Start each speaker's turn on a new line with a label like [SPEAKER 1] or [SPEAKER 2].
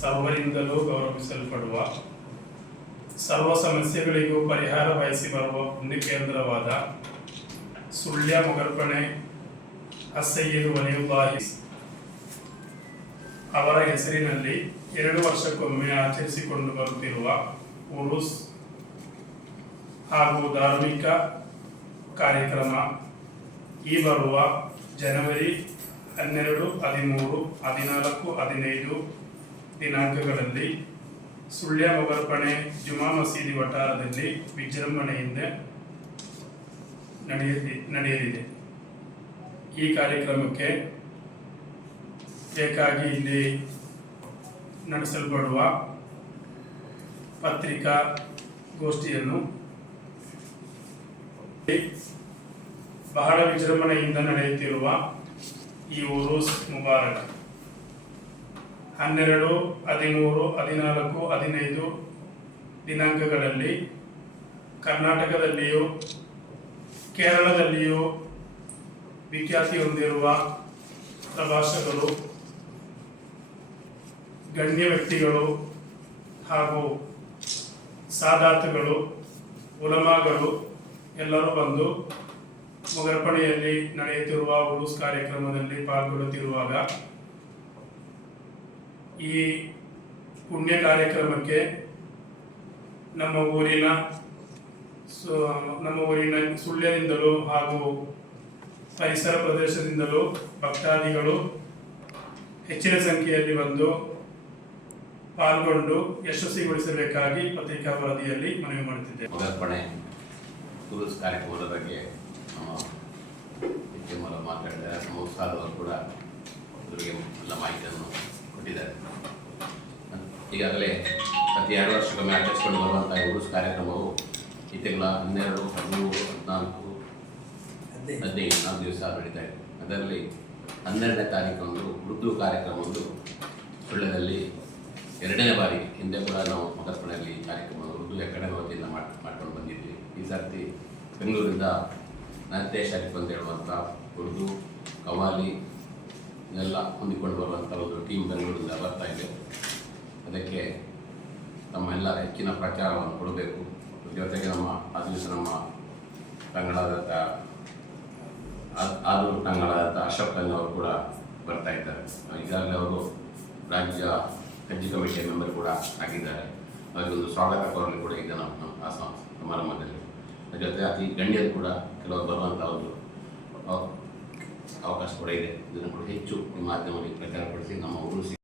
[SPEAKER 1] ಸರ್ವರಿಂದಲೂ ಗೌರವಿಸಲ್ಪಡುವ ಸರ್ವ ಸಮಸ್ಯೆಗಳಿಗೂ ಪರಿಹಾರ ಬಯಸಿ ಬರುವ ಪುಣ್ಯ ಕೇಂದ್ರವಾದ ಸುಳ್ಯ ಮೊಗರ್ಪಣೆ ಅಸಯ್ಯದು ವಲಿಯುಲ್ಲಾಹಿ ಅವರ ಹೆಸರಿನಲ್ಲಿ ಎರಡು ವರ್ಷಕ್ಕೊಮ್ಮೆ ಆಚರಿಸಿಕೊಂಡು ಬರುತ್ತಿರುವ ಉರುಸ್ ಹಾಗೂ ಧಾರ್ಮಿಕ ಕಾರ್ಯಕ್ರಮ ಈ ಬರುವ ಜನವರಿ ಹನ್ನೆರಡು, ಹದಿಮೂರು, ಹದಿನಾಲ್ಕು, ಹದಿನೈದು ದಿನಾಂಕಗಳಲ್ಲಿ ಸುಳ್ಯ ಒಗರ್ಪಣೆ ಜುಮಾ ಮಸೀದಿ ವಠಾರದಲ್ಲಿ ವಿಜೃಂಭಣೆಯಿಂದ ನಡೆಯಲಿ, ನಡೆಯಲಿದೆ. ಈ ಕಾರ್ಯಕ್ರಮಕ್ಕೆ ಬೇಕಾಗಿ ಇಲ್ಲಿ ನಡೆಸಲ್ಪಡುವ ಪತ್ರಿಕಾ ಗೋಷ್ಠಿಯನ್ನು ಬಹಳ ವಿಜೃಂಭಣೆಯಿಂದ ನಡೆಯುತ್ತಿರುವ ಈ ಉರೂಸ್ ಮುಬಾರಕ್. ಹನ್ನೆರಡು, ಹದಿಮೂರು, ಹದಿನಾಲ್ಕು, ಹದಿನೈದು ದಿನಾಂಕಗಳಲ್ಲಿ ಕರ್ನಾಟಕದಲ್ಲಿಯೂ, ಕೇರಳದಲ್ಲಿಯೂ ವಿಖ್ಯಾತಿ ಹೊಂದಿರುವ ಪ್ರವಾಸಗಳು ಗಣ್ಯ ವ್ಯಕ್ತಿಗಳು ಹಾಗೂ ಸಾದಾತುಗಳು, ಉಲಮಾಗಳು ಎಲ್ಲರೂ ಬಂದು ಮೊಗರ್ಪಣೆಯಲ್ಲಿ ನಡೆಯುತ್ತಿರುವ ಉರುಸ್ ಕಾರ್ಯಕ್ರಮದಲ್ಲಿ ಪಾಲ್ಗೊಳ್ಳುತ್ತಿರುವಾಗ ಈ ಪುಣ್ಯ ಕಾರ್ಯಕ್ರಮಕ್ಕೆ ನಮ್ಮ ಊರಿನ ಸು- ನಮ್ಮ ಊರಿನ ಸುಳ್ಯದಿಂದಲೂ ಹಾಗೂ ಪರಿಸರ ಪ್ರದೇಶದಿಂದಲೂ ಭಕ್ತಾದಿಗಳು ಹೆಚ್ಚಿನ ಸಂಖ್ಯೆಯಲ್ಲಿ ಬಂದು ಪಾಲ್ಗೊಂಡು ಯಶಸ್ವಿಗೊಳಿಸಬೇಕಾಗಿ ಪತ್ರಿಕಾ ವರದಿಯಲ್ಲಿ ಮನವಿ ಮಾಡುತ್ತಿದ್ದೇವೆ.
[SPEAKER 2] ಟೂರಿಸ್ಟ್ ಕಾರ್ಯಕ್ರಮದ ಬಗ್ಗೆ ಹೆಚ್ಚಿನ ನಮ್ಮ ಕೂಡ ಎಲ್ಲ ಮಾಹಿತಿಯನ್ನು ಕೊಟ್ಟಿದ್ದಾರೆ ಈಗಾಗಲೇ ಪ್ರತಿ ಎರಡು ವರ್ಷಕ್ಕೊಮ್ಮೆ ಆಚರಿಸಿಕೊಂಡು ಬರುವಂಥ ಉರುಸ್ ಕಾರ್ಯಕ್ರಮವು ಈ ತಿಂಗಳ ಹನ್ನೆರಡು ಹದಿಮೂರು ಹದಿನಾಲ್ಕು ಹದಿನೈದು. ನಾಲ್ಕು ದಿವಸ ನಡೀತಾ ಇದೆ. ಅದರಲ್ಲಿ ಹನ್ನೆರಡನೇ ತಾರೀಕಂದು ಉರ್ದು ಕಾರ್ಯಕ್ರಮ ಒಂದು ಸುಳ್ಯದಲ್ಲಿ ಎರಡನೇ ಬಾರಿ ಹಿಂದೆ ಕೂಡ ನಾವು ಮೊಗರ್ಪಣೆಯಲ್ಲಿ ಈ ಕಾರ್ಯಕ್ರಮ ಉರ್ದು ಅಕಾಡೆಮಿ ವತಿಯಿಂದ ಮಾಡಿ ಮಾಡ್ಕೊಂಡು ಬಂದಿದ್ವಿ. ಈ ಸರ್ತಿ ಬೆಂಗಳೂರಿಂದ ನಂತೆ ಶರೀಫ್ ಅಂತ ಹೇಳುವಂಥ ಉರ್ದು ಕವಾಲಿ ಇದೆಲ್ಲ ಹೊಂದಿಕೊಂಡು ಬರುವಂಥ ಒಂದು ಟೀಮ್ ಬೆಂಗಳೂರಿಂದ ಬರ್ತಾ ಇದೆ. ಅದಕ್ಕೆ ತಮ್ಮೆಲ್ಲ ಹೆಚ್ಚಿನ ಪ್ರಚಾರವನ್ನು ಕೊಡಬೇಕು. ಜೊತೆಗೆ ನಮ್ಮ ದಿವಸ ನಮ್ಮ ತಂಗಳಾದಂಥ ಆದರೂ ತಂಗಳಾದಂಥ ಅಶೋಕ್ ಖಾನ್ ಅವರು ಕೂಡ ಬರ್ತಾ ಇದ್ದಾರೆ. ಈಗಾಗಲೇ ಅವರು ರಾಜ್ಯ ಹಜ್ಜಿ ಕಮಿಟಿಯ ಮೆಂಬರ್ ಕೂಡ ಆಗಿದ್ದಾರೆ. ಅವರಿಗೊಂದು ಸ್ವಾಗತ ಕೋರಲು ಕೂಡ ಇದೆ ನಮ್ಮ, ಆ ಸಮಾರಂಭದಲ್ಲಿ. ಜೊತೆ ಅತಿ ಗಣ್ಯರು ಕೂಡ ಕೆಲವರು ಬರುವಂಥ ಒಂದು ಕೂಡ ಇದೆ. ಇದನ್ನು ಕೂಡ ಹೆಚ್ಚು ಮಾಧ್ಯಮದಲ್ಲಿ ಪ್ರಚಾರಪಡಿಸಿ ನಮ್ಮ ಊರು